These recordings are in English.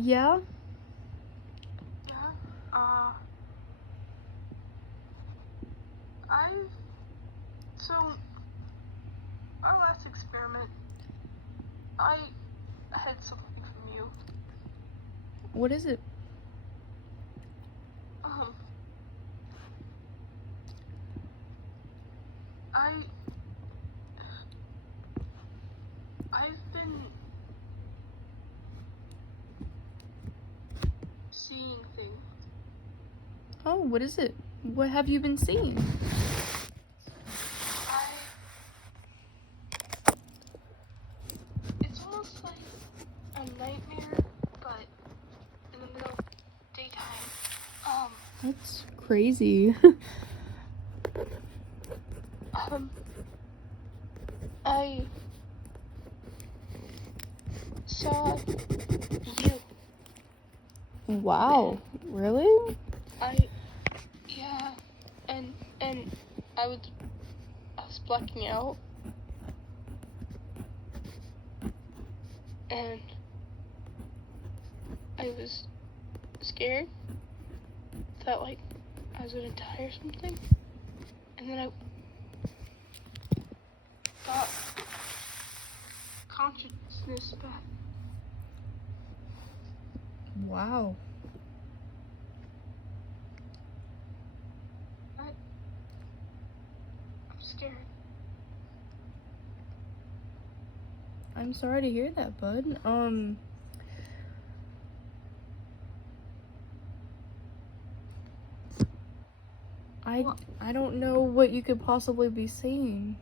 Yeah? Yeah. I so our last experiment, I had something from you. What is it? Um, I've been seeing things. Oh, what is it? What have you been seeing? It's almost like a nightmare, but in the middle of daytime. That's crazy. I saw you. Wow. Really? Yeah, and I was blacking out, and I was scared, thought like I was gonna die or something, and then I got consciousness back. Wow. I'm scared. I'm sorry to hear that, bud. I don't know what you could possibly be seeing.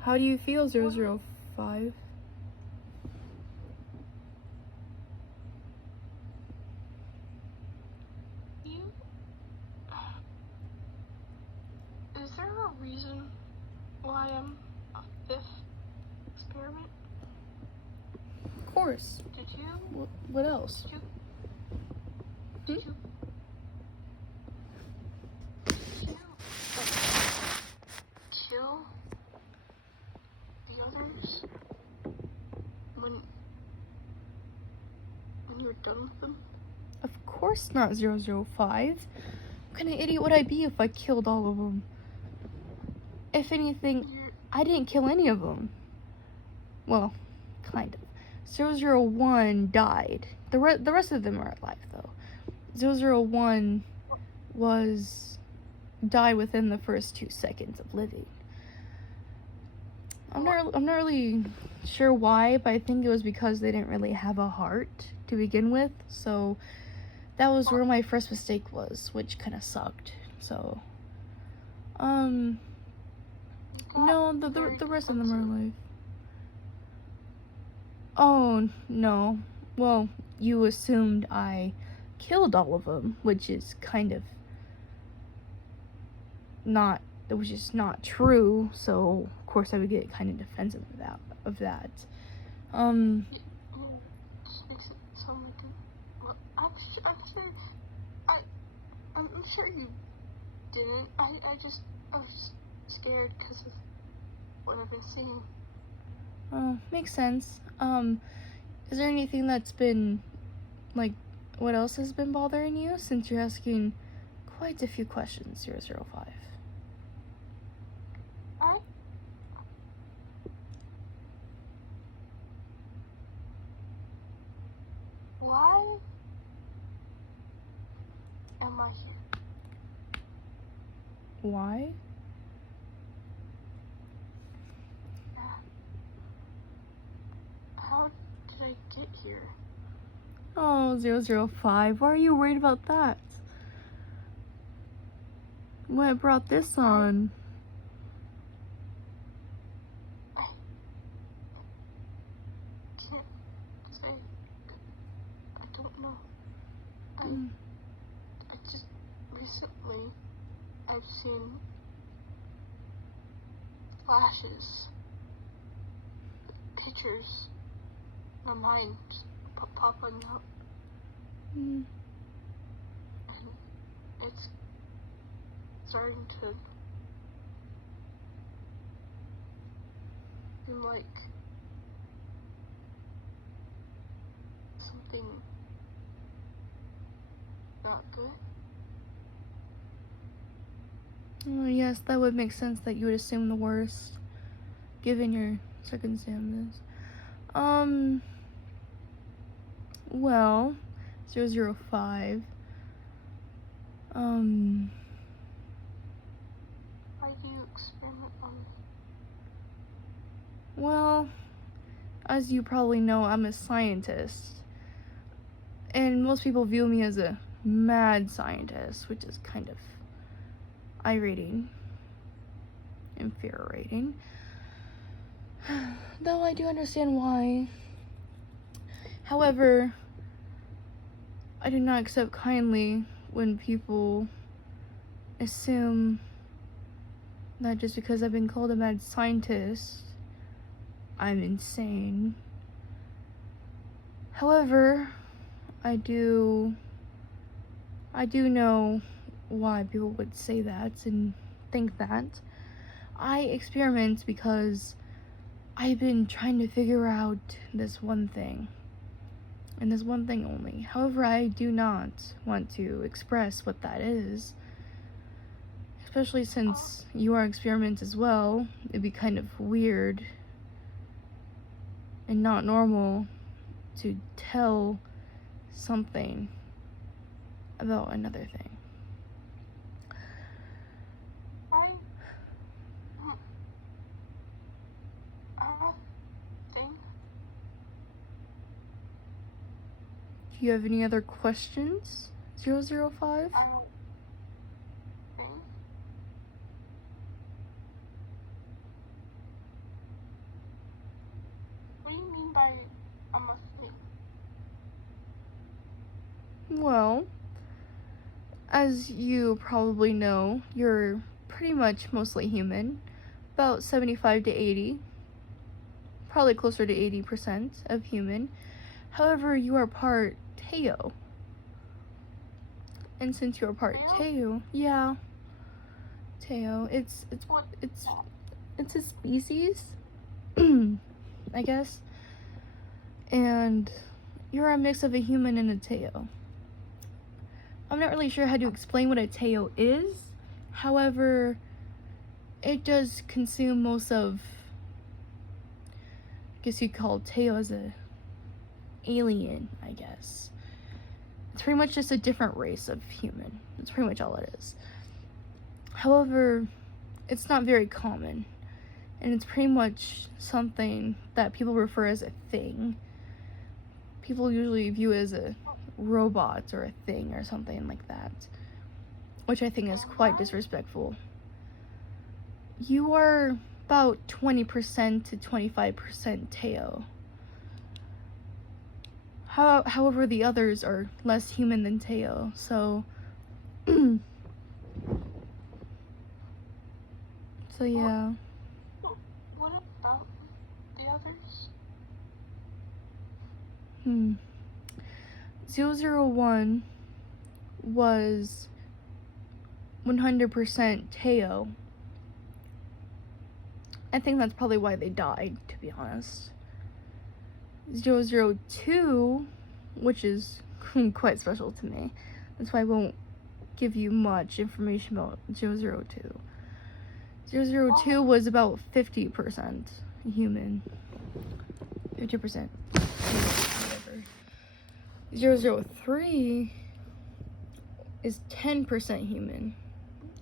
How do you feel, 005? Is there a reason why I'm a fifth experiment? Of course. Did you? What else? Did you? Kill the others when you're done with them? Of course not, 005. What kind of idiot would I be if I killed all of them? If anything, I didn't kill any of them. Well, kind of. 001 died. The rest of them are alive, though. 001 died within the first 2 seconds of living. I'm not really sure why, but I think it was because they didn't really have a heart to begin with, so that was where my first mistake was, which kind of sucked. So, no, the rest of them are alive. Oh, no. Well, you assumed I killed all of them, which is kind of not true, so of course I would get kind of defensive of that. I'm sure you didn't. I was scared because of what I've been seeing. Oh, makes sense. Is there anything that's been, like, what else has been bothering you, since you're asking quite a few questions, 005? Why am I here? Why? How did I get here? Oh, 005, why are you worried about that? What brought this on? I can't say. I don't know. I just recently I've seen flashes, pictures, my mind popping up, and it's starting to seem like something not good? Oh, yes, that would make sense that you would assume the worst, given your circumstances. Well, 005. Why do you experiment on me? Well, as you probably know, I'm a scientist. And most people view me as a mad scientist, which is kind of irating, infuriating. Though I do understand why. However, I do not accept kindly when people assume that just because I've been called a mad scientist, I'm insane. However, I do know why people would say that and think that. I experiment because I've been trying to figure out this one thing, and this one thing only. However, I do not want to express what that is, especially since you are experiment as well. It'd be kind of weird and not normal to tell something about another thing. I think. Do you have any other questions? 005? I don't think. What do you mean by I'm a thing? Well, as you probably know, you're pretty much mostly human, about 75 to 80, probably closer to 80% of human. However, you are part Teo. And since you are part Teo, yeah, Teo, it's a species, I guess. And you're a mix of a human and a Teo. I'm not really sure how to explain what a Teo is. However, it does consume most of, I guess you'd call Teo as a alien, I guess. It's pretty much just a different race of human. That's pretty much all it is. However, it's not very common. And it's pretty much something that people refer as a thing. People usually view it as a robot or a thing or something like that, which I think is quite disrespectful. You are about 20% to 25% Teo. However, the others are less human than Teo, so so yeah. What about the others? 001 was 100% Teo. I think that's probably why they died, to be honest. 002, which is quite special to me. That's why I won't give you much information about 002. 002 was about 50% human. 50%. Whatever. 003 is 10% human.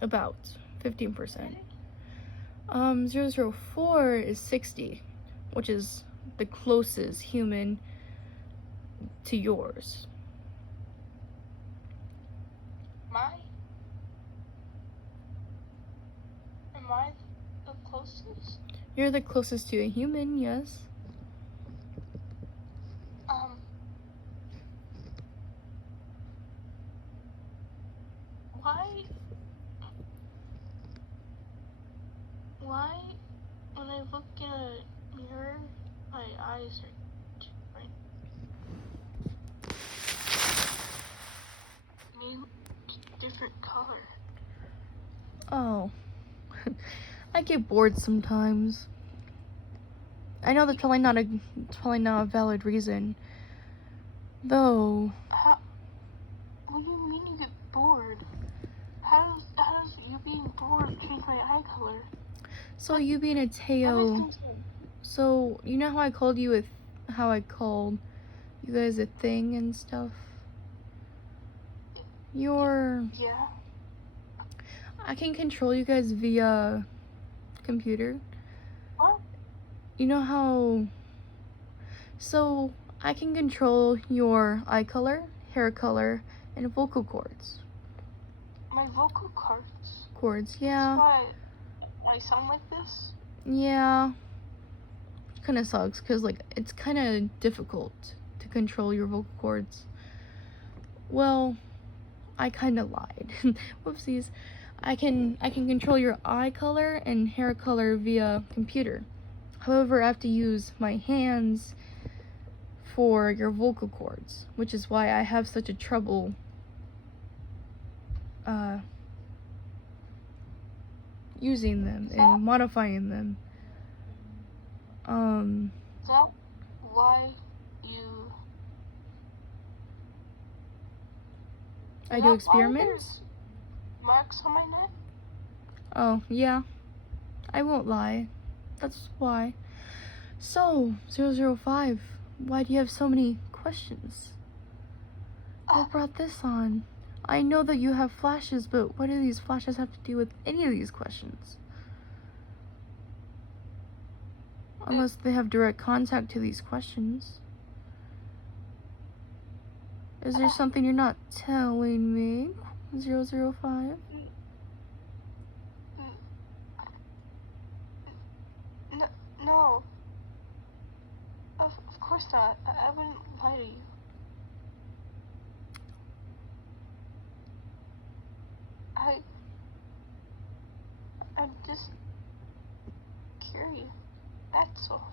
About 15%. 004 is 60, which is the closest human to yours. Am I the closest? You're the closest to a human, yes. Why when I look in a mirror, my eyes are different? I mean, different color. Oh. I get bored sometimes. I know that's probably not a valid reason. Though, How? What do you mean you get bored? How does you being bored change my eye color? so you being a I'm just Teo, confused. so you know how I called you how I called you guys a thing and stuff? Yeah. I can control you guys via computer. What? You know how, so I can control your eye color, hair color, and vocal cords. My vocal cords. Cords, That's yeah. why I sound like this. Yeah. Kind of sucks because like it's kind of difficult to control your vocal cords. Well, I kind of lied. Whoopsies. I can control your eye color and hair color via computer. However, I have to use my hands for your vocal cords, which is why I have such a trouble using them and modifying them. Is that why you? I do experiments. Marks on my neck? Oh, yeah. I won't lie. That's why. So, 005, why do you have so many questions? What brought this on? I know that you have flashes, but what do these flashes have to do with any of these questions? Unless they have direct contact to these questions. Is there something you're not telling me, 005? No. Of course not. I wouldn't lie to you. I'm just curious. That's all.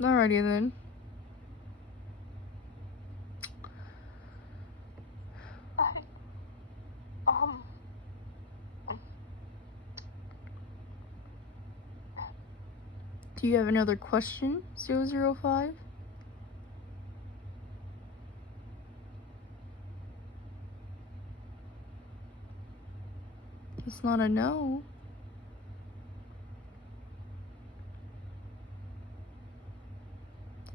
Alrighty then. Do you have another question, 005? It's not a no.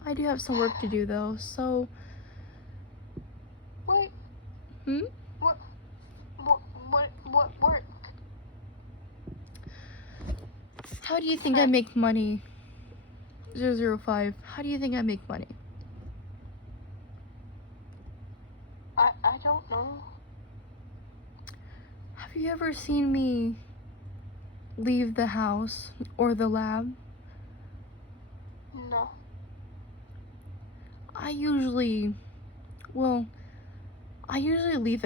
I do have some work to do though, so... Wait. What work? How do you think I make money, 005? How do you think I make money? I don't know. Have you ever seen me leave the house or the lab? No. I usually leave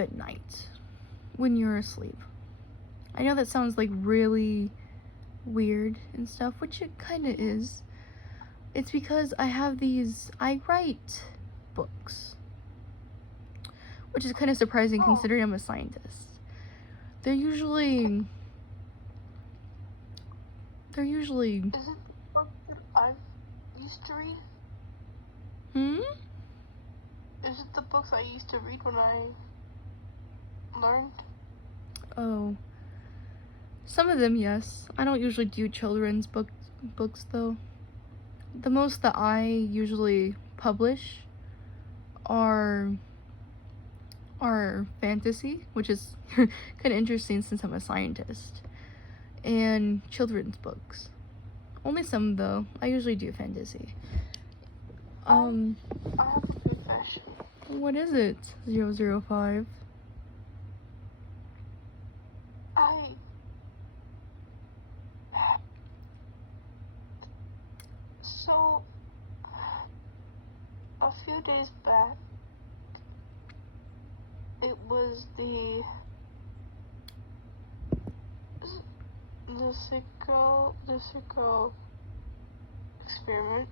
at night when you're asleep. I know that sounds like really weird and stuff, which it kind of is. It's because I write books, which is kind of surprising considering I'm a scientist. They're usually Is it the book that I used to read? Is it the books I used to read when I learned? Oh. Some of them, yes. I don't usually do children's books though. The most that I usually publish are fantasy, which is kind of interesting since I'm a scientist, and children's books. Only some though. I usually do fantasy. I have a confession. What is it, 005? So, a few days back, it was the sicko experiment,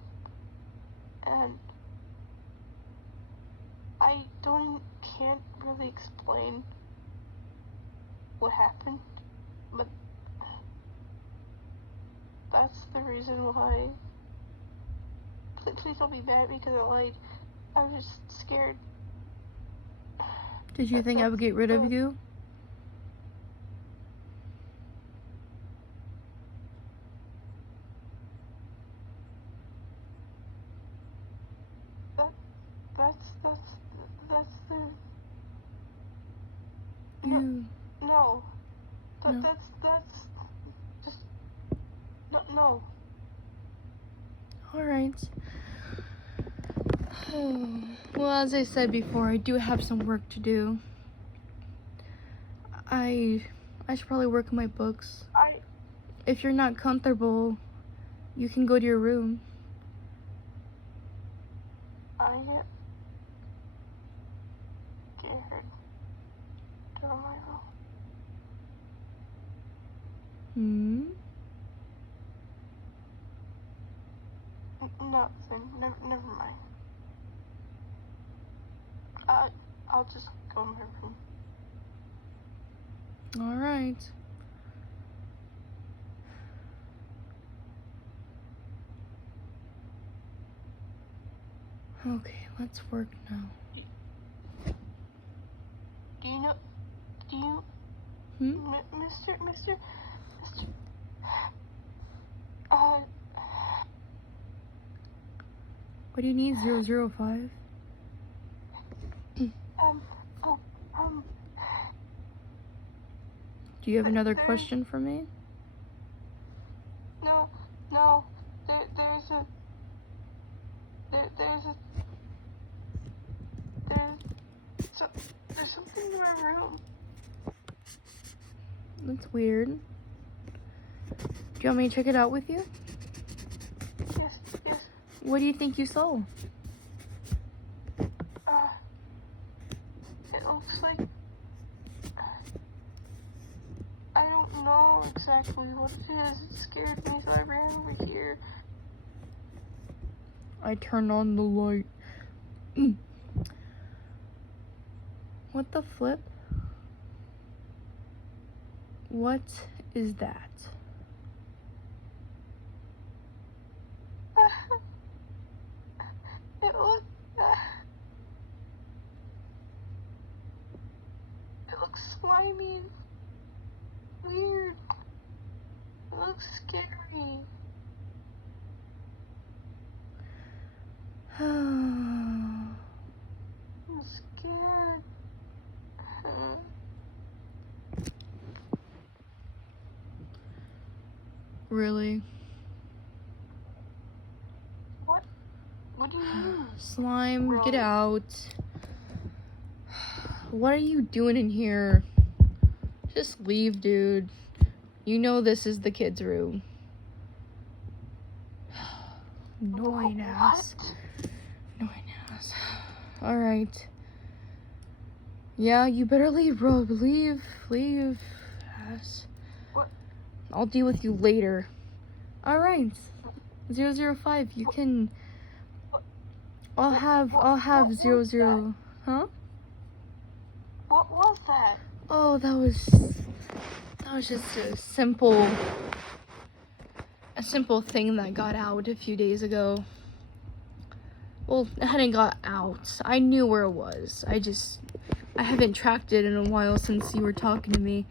and I can't really explain what happened, but that's the reason why. Please don't be mad because I lied. I was just scared. Did you think I would get rid of you? That's the... You... No. No. That's just... No. Alright. Well, as I said before, I do have some work to do. I should probably work on my books. If you're not comfortable, you can go to your room. I get scared. Go to my room. Nothing. Never mind. I'll just go in my room. Alright. Okay, let's work now. Do you... Mr. What do you need, 005? Do you have another question for me? No. There's something in my room. That's weird. Do you want me to check it out with you? Yes. What do you think you saw? It looks like... I don't know exactly what it is. It scared me, so I ran over here. I turned on the light. What the flip? What is that? It looks slimy. Weird. It looks scary. I'm scared. Really? What? What do you mean? Slime, Really? get out. What are you doing in here? Just leave, dude. You know this is the kids' room. Annoying ass. Annoying ass. Alright. Yeah, you better leave, bro. Leave. Ass. What? I'll deal with you later. Alright. 005, you can... I'll have 00... Huh? What was that? Oh, that was just a simple thing that got out a few days ago. Well, it hadn't got out. I knew where it was. I haven't tracked it in a while since you were talking to me.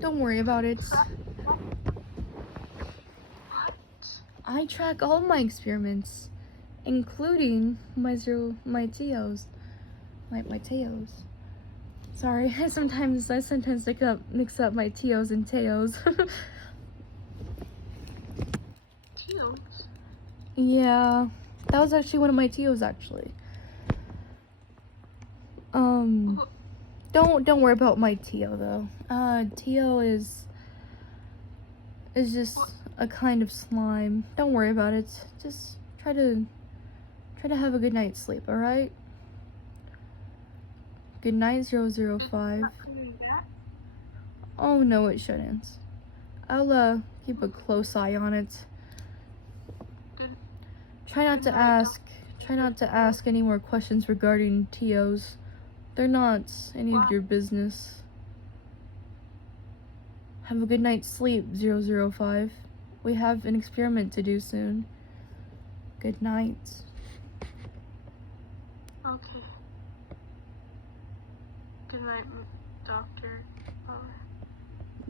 Don't worry about it. I track all my experiments, including my Teos. My Teos. Sorry, I sometimes mix up my Teos and Teos. Teos? Yeah, that was actually one of my Teos, actually. Don't worry about my Teo though. Teo is just a kind of slime. Don't worry about it. Just try to have a good night's sleep, alright? Good night, 005. Oh no, it shouldn't. I'll keep a close eye on it. Try not to ask any more questions regarding Teos. They're not any of your business. Have a good night's sleep, 005. We have an experiment to do soon. Good night. Okay. Good night, Doctor. Bye.